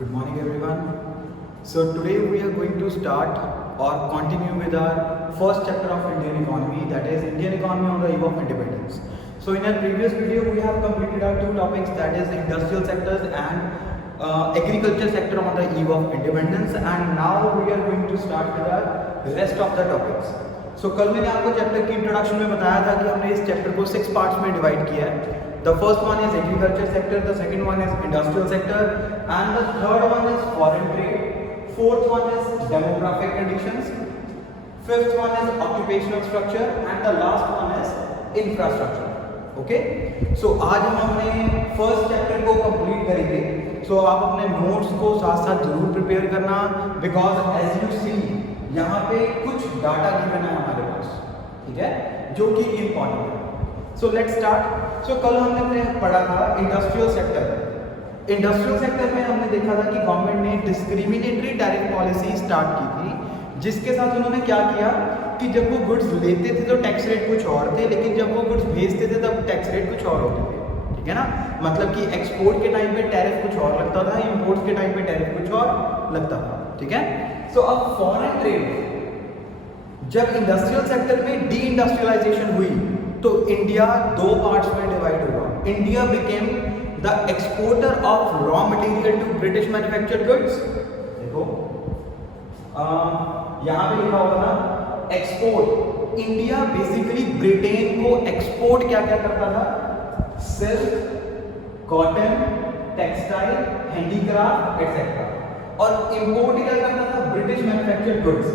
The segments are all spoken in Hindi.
Good morning everyone. So today we are going to start or continue with our first chapter of Indian economy, that is Indian economy on the eve of independence. So in our previous video we have completed our two topics, that is industrial sectors and agriculture sector on the eve of independence, and now we are going to start with our rest of the topics. So कल मैंने आपको चैप्टर की इंट्रोडक्शन में बताया था कि हमने इस चैप्टर को 6 पार्ट्स में डिवाइड किया है. The first one is agriculture sector, the second one is industrial sector, and the third one is foreign trade. Fourth one is demographic conditions. Fifth one is occupational structure, and the last one is infrastructure. Okay? So आज हम अपने फर्स्ट चैप्टर को कंप्लीट करेंगे. So आप अपने नोट्स को साथ साथ जरूर प्रिपेयर करना, because as you see यहाँ पे कुछ डाटा गिवन है हमारे पास, ठीक है, जो कि इम्पोर्टेंट है. So let's start. सो कल हमने पढ़ा था इंडस्ट्रियल सेक्टर. इंडस्ट्रियल सेक्टर में हमने देखा था कि गवर्नमेंट ने डिस्क्रिमिनेटरी टैरिफ पॉलिसी स्टार्ट की थी, जिसके साथ उन्होंने क्या किया कि जब वो गुड्स लेते थे तो टैक्स रेट कुछ और थे, लेकिन जब वो गुड्स भेजते थे तब टैक्स रेट कुछ और होते थे. ठीक है ना, मतलब कि एक्सपोर्ट के टाइम पे टैरिफ कुछ और लगता था, इंपोर्ट के टाइम पे टैरिफ कुछ और लगता था. ठीक है. सो अब फॉरेन ट्रेड, जब इंडस्ट्रियल सेक्टर में डी इंडस्ट्रियलाइजेशन हुई तो इंडिया दो पार्ट्स में डिवाइड हुआ. India became the exporter of raw material to British manufactured goods. देखो यहां पे लिखा होगा ना एक्सपोर्ट. इंडिया बेसिकली ब्रिटेन को एक्सपोर्ट क्या क्या करता था? Silk, cotton, textile, handicraft etcetera. और इंपोर्ट क्या करता था? British manufactured goods.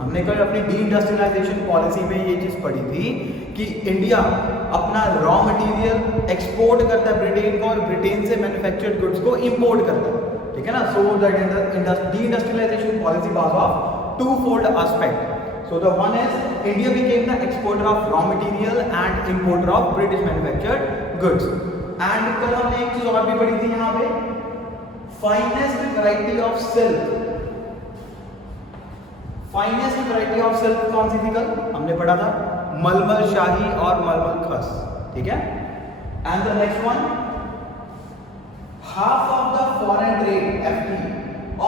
हमने कल अपनी डी इंडस्ट्रियलाइजेशन पॉलिसी में ये चीज पढ़ी थी कि इंडिया अपना रॉ मटेरियल एक्सपोर्ट करता है ब्रिटेन को और ब्रिटेन से मैन्युफैक्चर्ड गुड्स को इंपोर्ट करता है. ठीक है ना. So the deindustrialization policy was of twofold aspect. So the one is India became the exporter of raw material and importer of British manufactured goods. And कल हमने एक चीज और भी पढ़ी थी यहाँ पे, finest variety of silk. Finest variety of silk कौन सी थी? कल हमने पढ़ा था मलमल शाही और मलमल खस. ठीक है. And the next one, half of the foreign trade FT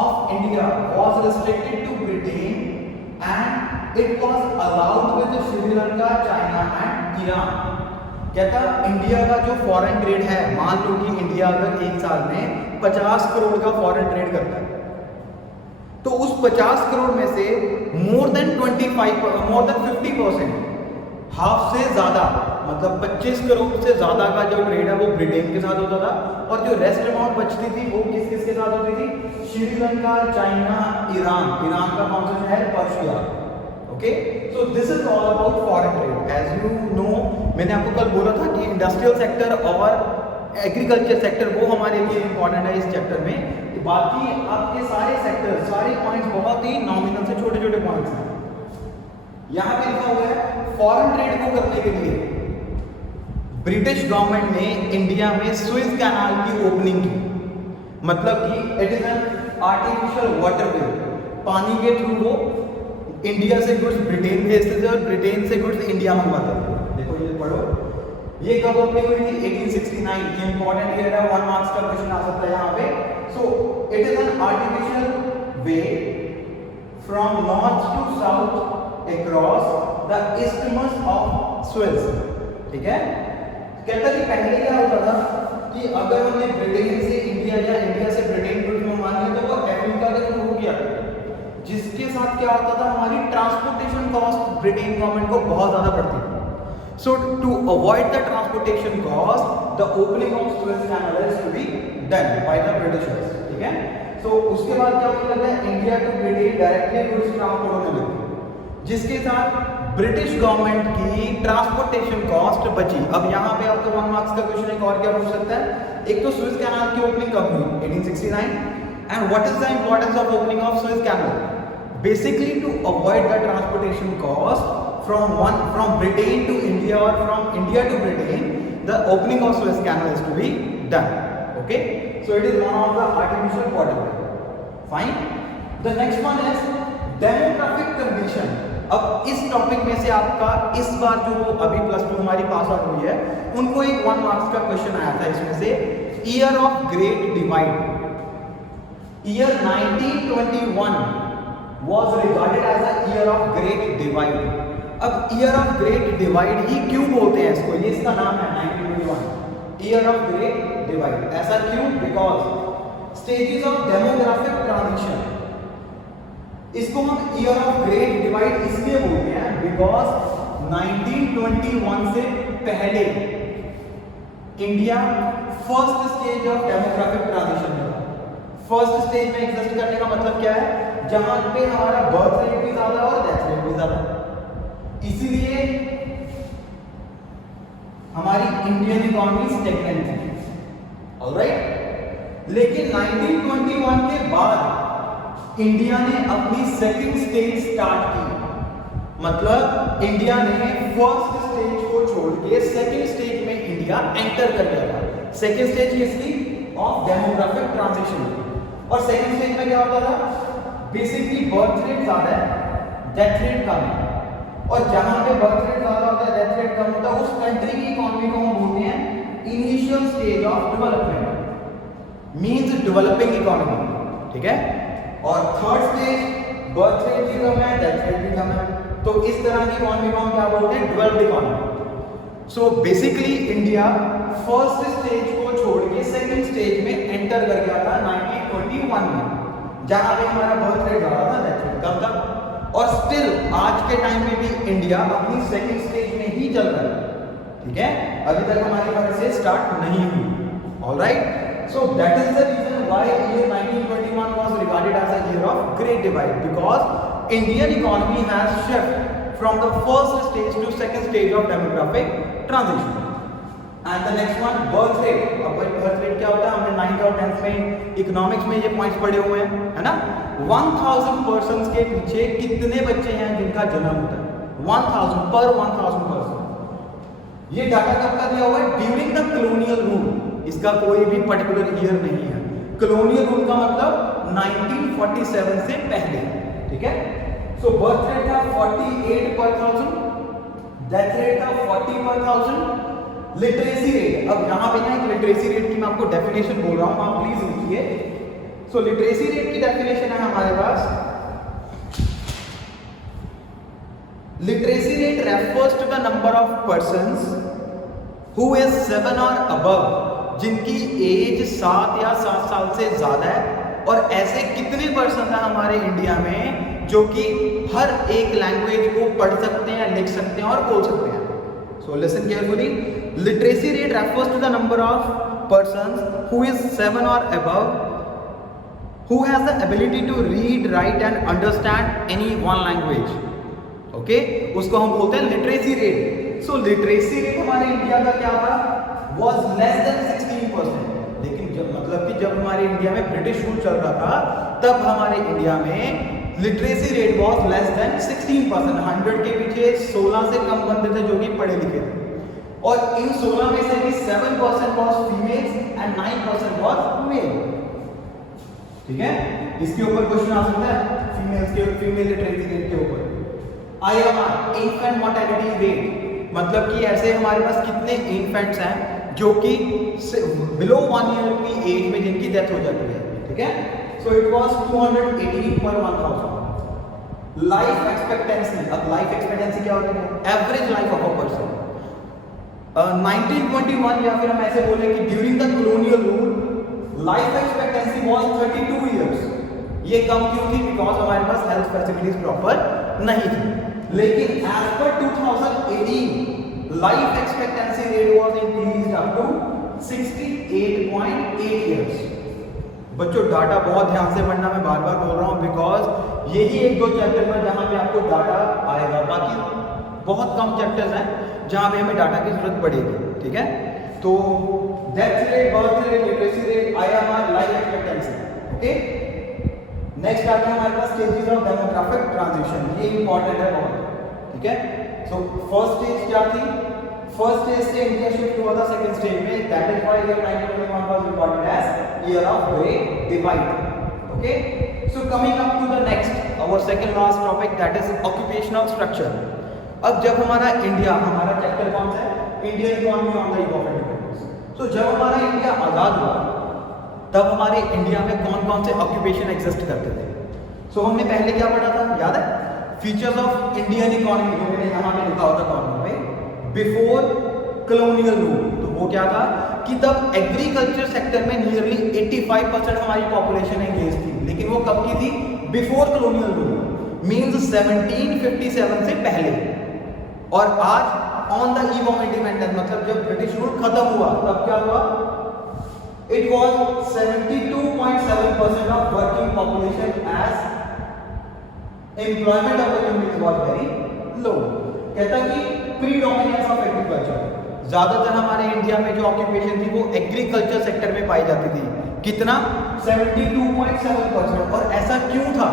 of India was restricted to Britain and it was allowed with Sri Lanka, China and Iran. कहता इंडिया का जो फॉरेन ट्रेड है, मान लो कि इंडिया अगर एक साल में 50 करोड़ का फॉरेन ट्रेड करता है, तो उस 50 करोड़ में से मोर देन 50%, हाफ से ज्यादा, मतलब 25 करोड़ से ज्यादा का जो ट्रेड है वो ब्रिटेन के साथ होता था, और जो रेस्ट अमाउंट बचती थी वो किस किस के साथ होती थी? Sri Lanka, China, Iran. ईरान का कौन सा शहर? Persia. Okay. So this is all about foreign trade. As you know, मैंने आपको कल बोला था कि इंडस्ट्रियल सेक्टर और एग्रीकल्चर सेक्टर वो हमारे लिए इंपॉर्टेंट है इस चैप्टर में. बाकी आपके सारे सेक्टर, सारे पॉइंट्स बहुत ही नॉमिनल से छोटे छोटे पॉइंट्स हैं. यहां पे लिखा हुआ है फॉरेन ट्रेड को करने के लिए ब्रिटिश गवर्नमेंट ने इंडिया में स्विस कैनाल की ओपनिंग की. मतलब कि it is an artificial waterway. पानी के थ्रू वो इंडिया से गुड्स ब्रिटेन भेजते थे और ब्रिटेन से गुड्स इंडिया मंगवाते थे. देखो ये पढ़ो, ये कब ओपनिंग हुई थी? 1869. ये इंपॉर्टेंट ईयर है, 1 मार्क्स का क्वेश्चन आ सकता है यहाँ पे. So it is an artificial way from north to south across the isthmus of Suez. ठीक है. कहता कि पहले क्या होता था कि अगर हमने ब्रिटेन से इंडिया या इंडिया से ब्रिटेन गुड्स मंगवानी है तो वो अफ्रीका के थ्रू किया करते, जिसके साथ क्या होता था? हमारी ट्रांसपोर्टेशन कॉस्ट ब्रिटेन गवर्नमेंट को बहुत ज्यादा पड़ती थी. So to avoid the transportation cost, the opening of Suez Canal is to be done by the Britishers. ठीक है. So उसके बाद क्या होने लगा? India to Britain directly goods transport होने लगी, जिसके साथ ब्रिटिश गवर्नमेंट की ट्रांसपोर्टेशन कॉस्ट बची. अब यहाँ पे आपको 1 मार्क्स का क्वेश्चन एक और क्या पूछ सकता है? एक तो स्विस कैनाल की ओपनिंग कब हुई? 1869. And what is the importance of opening of Swiss canal? Basically to avoid the transportation cost from Britain to India or from India to Britain, the opening of Suez Canal is to be done. Okay, so it is one of the artificial waterway. Fine. The next one is demographic condition. अब इस टॉपिक में से आपका इस बार जो अभी +2 हमारी पास आउट हुई है, उनको एक 1 मार्क्स का क्वेश्चन आया था इसमें से, year of great divide. Year 1921 was regarded as a year of great divide. अब ईयर ऑफ ग्रेट डिवाइड ही क्यों बोलते हैं इसको, ये इसका नाम है 1921 ईयर ऑफ ग्रेट डिवाइड। ऐसा क्यों? Because stages of demographic transition, इसको हम ईयर ऑफ ग्रेट डिवाइड इसलिए बोलते हैं बिकॉज 1921 से पहले India first stage of demographic transition में था। फर्स्ट स्टेज में एग्जिस्ट करने का मतलब क्या है? जहां पे हमारा बर्थ रेट भी ज्यादा और डेथ रेट भी ज्यादा, इसीलिए हमारी इंडियन इकोनॉमी स्टेगनेंट है। ऑलराइट, लेकिन 1921 के बाद इंडिया ने अपनी सेकंड स्टेज स्टार्ट की। मतलब इंडिया ने फर्स्ट स्टेज को छोड़ के सेकंड स्टेज में इंडिया एंटर कर गया था। सेकंड स्टेज किसकी? Of demographic transition. और सेकंड स्टेज में क्या होता था? बेसिकली बर्थ रेट ज्यादा है, डेथ रेट कम है। और जहां पे बर्थ रेट ज्यादा होता है, डेथ रेट कम होता है, उस कंट्री की इकोनॉमी को हम बोलते हैं initial stage of development, means developing economy. ठीक है। और थर्ड स्टेज बर्थ रेट भी कम है, डेथ रेट भी कम है, तो इस तरह की इकोनॉमी को हम क्या बोलते हैं? Developed economy. So basically India first stage को छोड़ के सेकंड स्टेज में एंटर कर गया था 1921 में, जहां पे हमारा बर्थ रेट ज्यादा था, डेथ रेट कम था। और स्टिल आज के टाइम में भी इंडिया अपनी सेकंड स्टेज में ही चल रहा है। ठीक है, अभी तक हमारी थर्ड स्टेज स्टार्ट नहीं हुई। Alright, so that is the reason why year 1921 was regarded as a year of great divide, because Indian economy has shift from the first stage to second stage of demographic transition. And the next one, birth rate. अब भाई बर्थ रेट क्या होता है? हमने 9th और 10th में इकोनॉमिक्स में ये पॉइंट्स पढ़े हुए हैं, है ना। 1000 पर्सन्स के पीछे कितने बच्चे हैं जिनका जन्म होता है? 1000 पर 1000 पर्सन। ये डाटा कब का दिया हुआ है? During the colonial rule. इसका कोई भी पर्टिकुलर ईयर नहीं है। कॉलोनियल रूल का मतलब 1947 से पहले। ठीक है। सो बर्थ रेट था 48 पर 1000, डेथ रेट था 40 पर 1000। लिटरेसी रेट, अब यहां पे ना एक लिटरेसी रेट की मैं आपको डेफिनेशन बोल रहा हूं, आप प्लीज लिखिए। सो लिटरेसी रेट की डेफिनेशन है हमारे पास, literacy rate refers to the number of persons who is 7 और अबव, जिनकी एज 7 या 7 साल से ज्यादा है। और ऐसे कितने पर्सन है हमारे इंडिया में जो कि हर एक लैंग्वेज को पढ़ सकते हैं, लिख सकते हैं और बोल सकते हैं? So listen carefully, literacy rate refers to the number of persons who is 7 और above who has the ability to read, write and understand any one language. Okay, उसको हम बोलते हैं लिटरेसी रेट। सो लिटरेसी रेट हमारे इंडिया का क्या था? was less than 16%। लेकिन जब मतलब कि जब हमारे इंडिया में ब्रिटिश रूल चल रहा था, तब हमारे इंडिया में literacy rate was less than 16%। 100 के पीछे 16 से कम बंदे थे जो कि पढ़े लिखे थे। और इन 16 में से भी 7% was females and 9% was male। ठीक है, इसके ऊपर क्वेश्चन आ सकता है फीमेल्स के, फीमेल लिटरेसी रेट के ऊपर। IMR, इन्फेंट मोर्टेलिटी रेट, मतलब कि ऐसे हमारे पास कितने इन्फेंट्स हैं जो कि बिलो 1 ईयर की एज में जिनकी डेथ हो जाती है। ठीक है, सो इट वाज 218 पर 1000। लाइफ एक्सपेक्टेंसी, अब लाइफ एक्सपेक्टेंसी क्या होती है? Average life of a person. 1921 या फिर हम ऐसे बोले कि during the colonial rule life expectancy was 32 years. ये कम क्यों थी? बिकॉज हमारे पास हेल्थ फैसिलिटीज प्रॉपर नहीं थी। लेकिन as per 2018 life expectancy rate was increased up to 68.8 years. बच्चों डाटा बहुत ध्यान से पढ़ना, मैं बार बार बोल रहा हूँ, बिकॉज यही 1-2 चैप्टर में जहां पे आपको डाटा आएगा, बाकी बहुत कम चैप्टर्स हैं जहां पे हमें डाटा की जरूरत पड़ेगी। ठीक है, तो death rate, birth rate, literacy rate, IMR, life expectancy. Okay, next आता है हमारे पास स्टेजेस ऑफ डेमोग्राफिक ट्रांजिशन। ये इंपॉर्टेंट है बहुत। ठीक है, सो फर्स्ट स्टेज क्या थी? फर्स्ट स्टेज से इंडिया शिफ्ट हुआ था सेकंड स्टेज में। That is why year 1921 was recorded as year of great divide. Okay, so coming up to the next, our second last topic, that is occupational structure. अब जब हमारा इंडिया, हमारा चैप्टर कौन सा है? Indian economy on the eve of independence. तो जब हमारा इंडिया आजाद हुआ तब हमारे इंडिया में कौन कौन से ऑक्यूपेशन एग्जिस्ट करते थे। सो हमने पहले क्या पढ़ा था, याद है? फीचर्स ऑफ इंडियन इकोनॉमी, जो मैंने यहाँ पे लिखा होता कॉर्नर पे, बिफोर कॉलोनियल रूल। तो वो क्या था कि तब एग्रीकल्चर सेक्टर में नियरली 85% हमारी पॉपुलेशन एंगेज थी, लेकिन वो कब की थी? बिफोर कॉलोनियल रूल, मींस 1757 से पहले। और आज on the eve of independence, मतलब जब ब्रिटिश रूल खत्म हुआ तब क्या हुआ? It was 72.7% of working population as employment opportunities was very low. कहता कि प्रीडोमिनेंस ऑफ एग्रीकल्चर, ज्यादातर हमारे इंडिया में जो ऑक्यूपेशन थी वो एग्रीकल्चर सेक्टर में पाई जाती थी। कितना? 72.7%। और ऐसा क्यों था?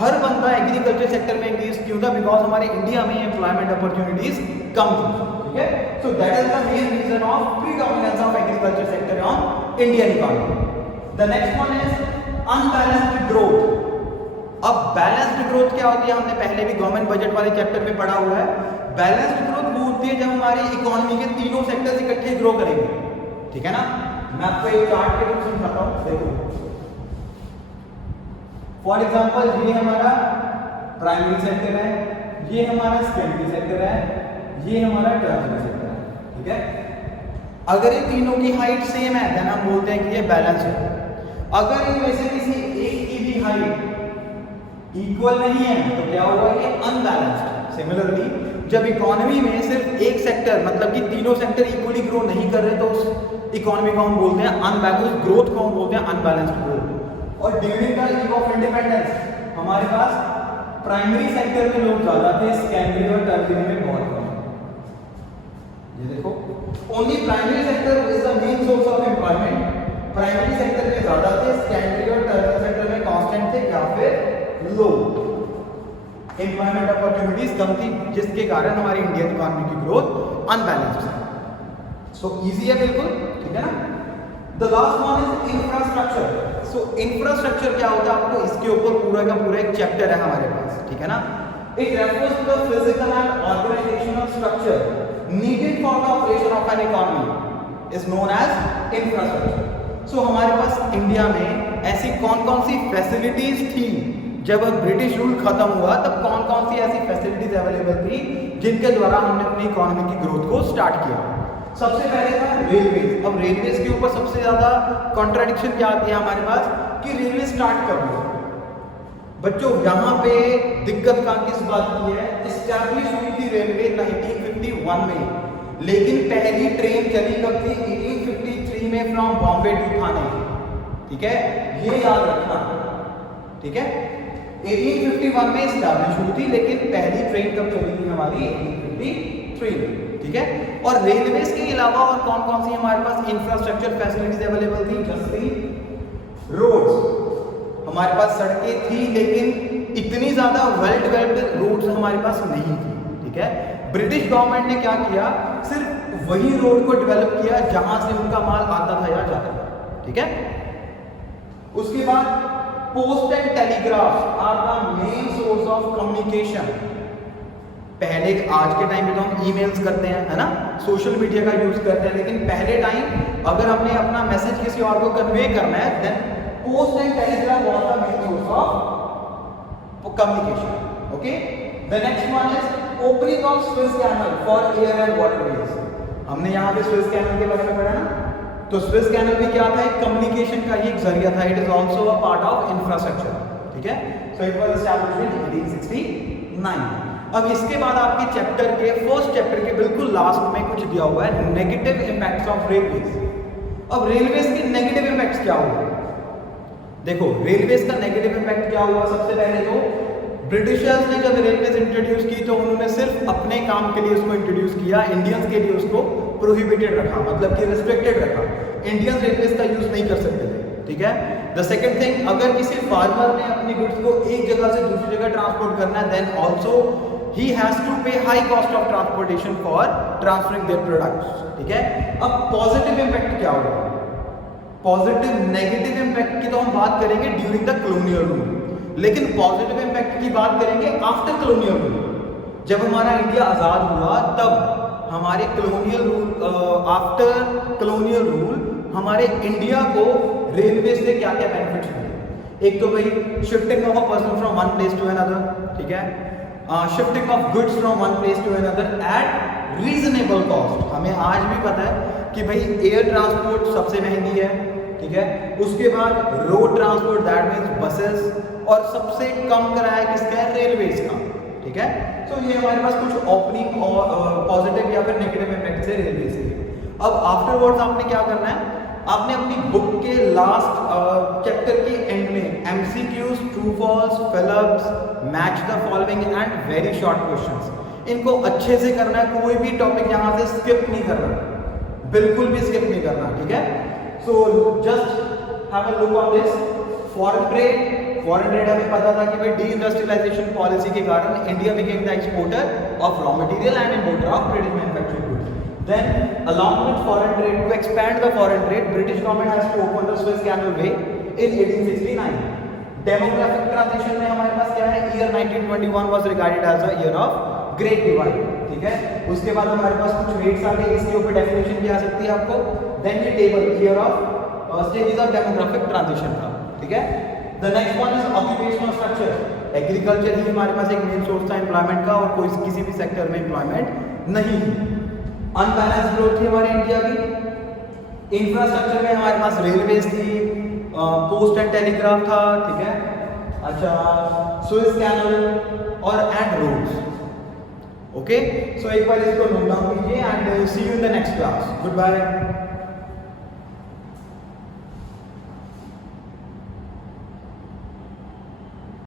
हर बंदा एग्रीकल्चर सेक्टर में एंगेज क्यों था? बिकॉज हमारे इंडिया में एम्प्लॉयमेंट अपॉर्चुनिटीज कम थी, ठीक है? So that is the main reason of predominance of agriculture sector on Indian economy. The next one is unbalanced growth. अब बैलेंस्ड ग्रोथ क्या होती है? हमने पहले भी गवर्नमेंट बजट वाले चैप्टर में पढ़ा हुआ है। बैलेंस्ड ग्रोथ वो होती है जब हमारी इकोनॉमी के तीनों सेक्टर्स इकट्ठे ग्रो करेंगे, ठीक है ना? मैं आपको एक चार्ट के थ्रू समझाता हूं, देखो। फॉर एग्जांपल ये हमारा प्राइमरी सेक्टर है, ये हमारा सेकेंडरी सेक्टर है, ये हमारा टर्शियरी सेक्टर है, ठीक है? अगर ये तीनों की हाइट सेम है देन हम बोलते हैं कि ये बैलेंस है। अगर इनमें से किसी एक की भी हाइट इक्वल नहीं है तो क्या होगा? ये अनबैलेंस्ड। सिमिलरली जब इकोनॉमी में सिर्फ एक सेक्टर, मतलब कि तीनों सेक्टर इक्वली ग्रो नहीं कर रहे तो उस इकोनॉमी को हम बोलते हैं अनबैलेंस्ड ग्रोथ, को हम बोलते हैं अनबैलेंस्ड ग्रोथ। और during the eve of independence हमारे पास प्राइमरी सेक्टर में लोग ज्यादा थे, सेकेंडरी और टर्शियरी में बहुत कम। ये देखो, only primary sector is the main source of employment. Primary sector में ज्यादा थे, सेकेंडरी और टर्शियरी सेक्टर में कांस्टेंट थे या फिर लो। एम्प्लॉयमेंट अपॉर्चुनिटीज कम थी, जिसके कारण हमारी इंडियन इकोनॉमी की ग्रोथ अनबैलेंस्ड है। सो इजी है बिल्कुल, ठीक है ना? The last one is infrastructure. So infrastructure क्या होता है? आपको इसके ऊपर पूरा का पूरा एक चैप्टर है हमारे पास, ठीक है ना? It refers to the physical and organisational structure needed for the operation of an economy is known as infrastructure. So हमारे पास इंडिया में ऐसी कौन कौन सी फैसिलिटीज थी जब ब्रिटिश रूल खत्म हुआ? तब कौन कौन सी ऐसी फैसिलिटीज अवेलेबल थी जिनके द्वारा हमने अपनी इकोनॉमी की ग्रोथ को स्टार्ट किया? सबसे पहले था रेलवेज। अब रेलवेज के ऊपर सबसे ज्यादा कॉन्ट्राडिक्शन क्या आती है हमारे पास कि रेलवे स्टार्ट कर दो। बच्चों यहाँ पे दिक्कत का किस बात की है? एस्टैब्लिश हुई थी रेलवे 1951 में, लेकिन पहली ट्रेन चली कब थी? 1853 में फ्रॉम बॉम्बे टू थाने, ठीक है? ये याद रखना, ठीक है? 1851 में एस्टैब्लिश हुई थी, लेकिन पहली ट्रेन कब चली थी हमारी? 1853 में, ठीक है? और रेलवेज के अलावा और कौन कौन सी हमारे पास इंफ्रास्ट्रक्चर फैसिलिटीज अवेलेबल थी? Just the roads. हमारे पास सड़कें थी, लेकिन इतनी ज्यादा वेल डेवलप्ड रोड्स हमारे पास नहीं थी, ठीक है? ब्रिटिश गवर्नमेंट ने क्या किया? सिर्फ वही रोड को डेवलप किया जहां से उनका माल आता था या जाता था, ठीक है? उसके बाद post and telegraph are the main source of communication. पहले, आज के टाइम पे तो हम ईमेल्स करते हैं, है ना? सोशल मीडिया का यूज करते हैं, लेकिन पहले टाइम अगर हमने अपना मैसेज किसी और को कन्वे करना है then post and telegraph was the main source of communication. Okay, the next one is opening of Suez canal for air and waterways. हमने यहाँ पे स्विस कैनल के बारे में पढ़ा ना? तो स्विस कैनल भी क्या था? एक कम्युनिकेशन का ही एक जरिया था। It is also a part of infrastructure, ठीक है? So it was established in 1869। अब इसके बाद आपके चैप्टर के फर्स्ट चैप्टर के बिल्कुल लास्ट में कुछ दिया हुआ है, नेगेटिव इंपैक्ट्स ऑफ रेलवेज। अब रेलवेज के नेगेटिव इंपैक्ट्स क्या हुए? देखो, रेलवेज का नेगेटिव इंपैक्ट क्या हुआ? सबसे पहले तो ब्रिटिशर्स ने जब रेलवेज इंट्रोड्यूस की तो उन्होंने सिर्फ अपने काम के लिए उसको इंट्रोड्यूस किया, इंडियंस के लिए उसको प्रोहिबिटेड रखा, मतलब कि रिस्ट्रिक्टेड रखा। इंडियंस रेलवेज का यूज नहीं कर सकते थे, ठीक है? द सेकंड थिंग, अगर किसी फार्मर ने अपनी गुड्स को एक जगह से दूसरी जगह ट्रांसपोर्ट करना है then also he has to pay high cost of transportation for transferring their products, ठीक है? अब पॉजिटिव इंपैक्ट क्या होगा? पॉजिटिव नेगेटिव इंपैक्ट की तो हम बात करेंगे ड्यूरिंग द कॉलोनियल रूल, लेकिन पॉजिटिव इंपैक्ट की बात करेंगे आफ्टर कॉलोनियल रूल। जब हमारा इंडिया आजाद हुआ तब हमारे colonial rule, after colonial rule हमारे इंडिया को रेलवे से क्या क्या बेनिफिट्स मिले। एक तो भाई shifting of a person from one place to another, ठीक है, shifting of goods from one place to another at reasonable cost. हमें आज भी पता है कि भाई एयर ट्रांसपोर्ट सबसे महंगी है, ठीक है, उसके बाद road transport that means buses, और सबसे कम किराया किसका है, रेलवेज का, ठीक है। तो ये हमारे पास कुछ ओपनिंग और पॉजिटिव या फिर नेगेटिव इम्पैक्ट है रेलवेज के। अब आफ्टरवर्ड्स आपने क्या करना है, आपने अपनी बुक के लास्ट चैप्टर के एंड में MCQs, true false, fill ups, match the following and very short questions, इनको अच्छे से करना है। कोई भी टॉपिक यहाँ से स्किप नहीं करना, बिल्कुल भी स्किप नहीं करना, ठीक है। So just have a look on this. Foreign trade हमें पता था कि भाई डी इंडस्ट्रियलाइजेशन पॉलिसी के कारण India became the exporter of raw material and importer of British manufactured goods. Then, along with foreign trade, to expand the foreign trade, British government has to open the Suez Canal Way in 1869. Demographic transition में हमारे पास क्या है, year 1921 was regarded as a year of Great Divide, ठीक है। उसके बाद हमारे पास कुछ वेट्स आ गए, इसके ऊपर डेफिनेशन भी आ सकती है आपको। Then ये table year of stages of demographic transition का, ठीक है। The next one is occupational structure. Agriculture ही हमारे पास एक मेन सोर्स था एम्प्लॉयमेंट का, और कोई किसी भी सेक्टर में एम्प्लॉयमेंट नहीं थी। अनबैलेंस ग्रोथ थी हमारे इंडिया की। इंफ्रास्ट्रक्चर में हमारे पास रेलवेज थी, पोस्ट एंड टेलीग्राफ था, ठीक है, अच्छा, सुएज कैनल और एंड रोड्स। ओके, सो एक बार इसको नोट डाउन कीजिए and see you in the next class. Good bye.